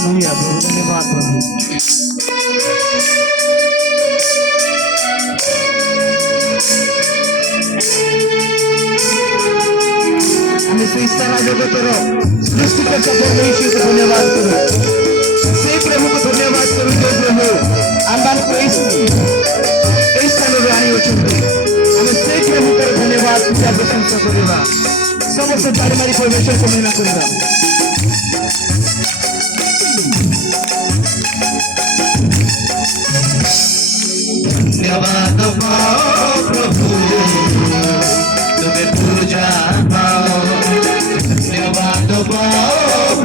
Hallelujah प्रभु धन्यवाद प्रभु। ଆମେ ସେଇ ସାରା ଜଗତର ସୃଷ୍ଟିକର୍ତ୍ତା परमेश्वर को धन्यवाद करूं, से प्रभु को धन्यवाद करूं जो प्रभु आम्बाको এই স্থাନରେ ଆଣି ଅଛନ୍ତି। ଆମେ ସେଇ ପ୍ରଭୁଙ୍କର ଧନ୍ୟବାଦ ପୂଜା ପ୍ରଶଂସା କରିବା, ସମସ୍ତେ ତାଳି ମାରି परमेश्वर को महिमा କରିବା। धन्यवाद प्रभु तुम्हें पूजा पाओ, धन्यवाद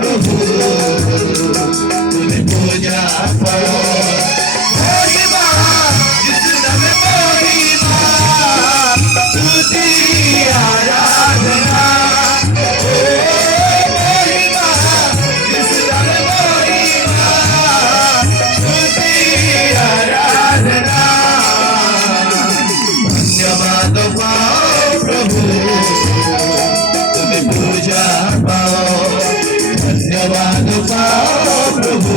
प्रभु तुम्हें पूजा पाओ। महिमा जिस नाम में महिमा स्तुति आराधना, महिमा जिस नाम में महिमा स्तुति आराधना। धन्यवाद पाओ प्रभु तुम्हें पूजा पाओ, धन्यवाद पाओ प्रभु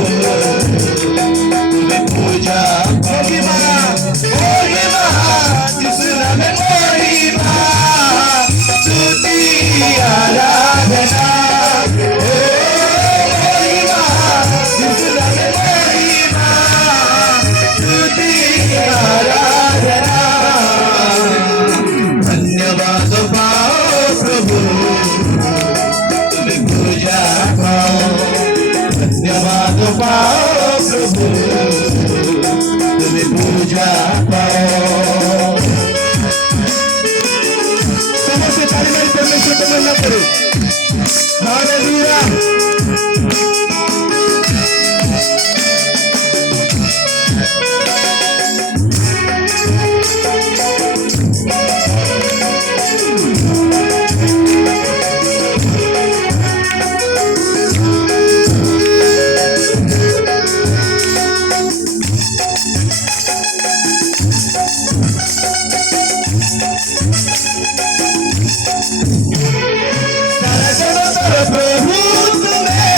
तुम्हें पूजा महिमा महिमा जिस नाम में महिमा स्तुति आराधना, महिमा जिस नाम में महिमा स्तुति आराधना। धन्यवाद पाओ प्रभु तुम्हें पूजा पाओ, धन्यवाद पाओ प्रभु तुम्हें पूजा पाओ। समस्त ताली मारी परमेश्वर को महिमा करो। हालेलुया। प्रभु तुम्हें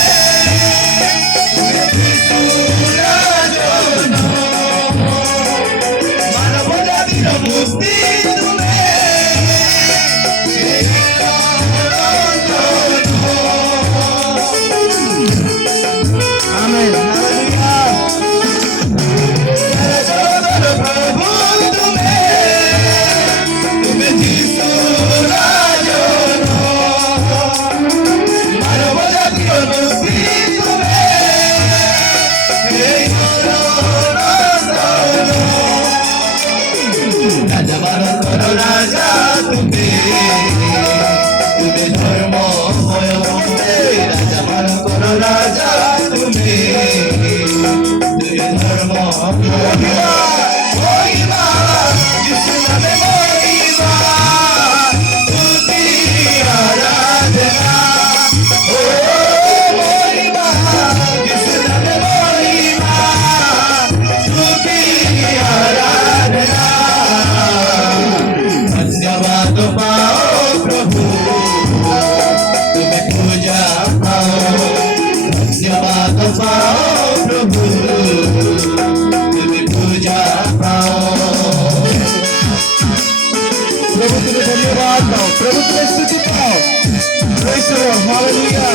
मानव जातिर मुक्ति तुम्हें आमेन हालेलुया। प्रभु तुम्हें जीसु राजो मानव जातिर मुक्ति तुम्हें राजा मानकर राजा तुम्हें धर्म राजा मानकर राजा तुम्हें धर्म महिमा जिस नाम में महिमा स्तुति आराधना, ओ महिमा जिस नाम में महिमा स्तुति आराधना। धन्यवाद पाओ प्रभु तुम्हें पूजा पाओ, धन्यवाद पाओ प्रभु तुम्हें पूजा पाओ। प्रभु तुम्हें धन्यवाद पाओ, प्रभु तुम्हें स्तुति पाओ। Praise the Lord hallelujah.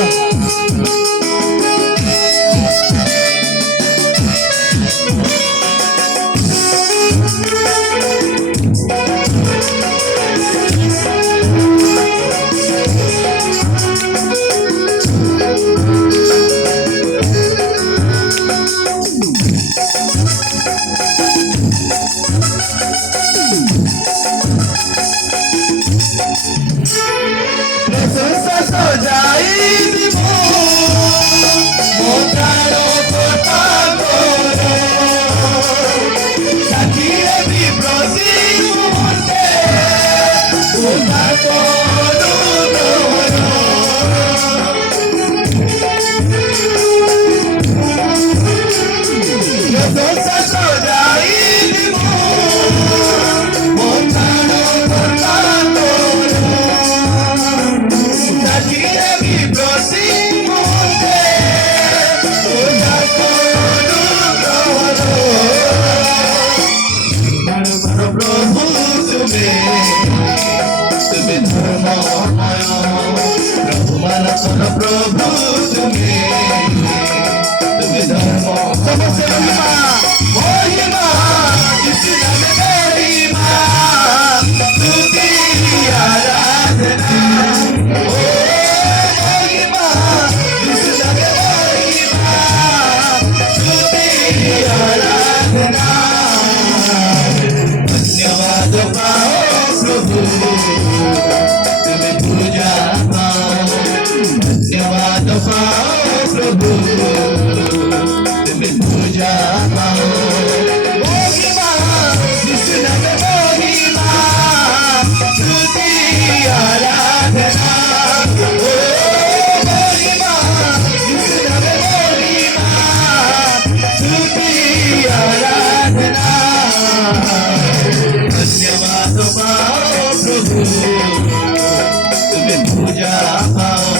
तुम्हें पूजा पाओ,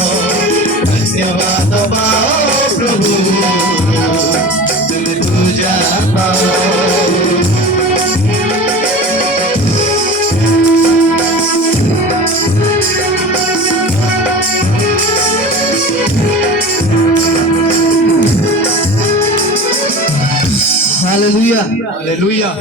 धन्यवाद पाओ प्रभु, तुम्हें पूजा पाओ। Hallelujah. Hallelujah.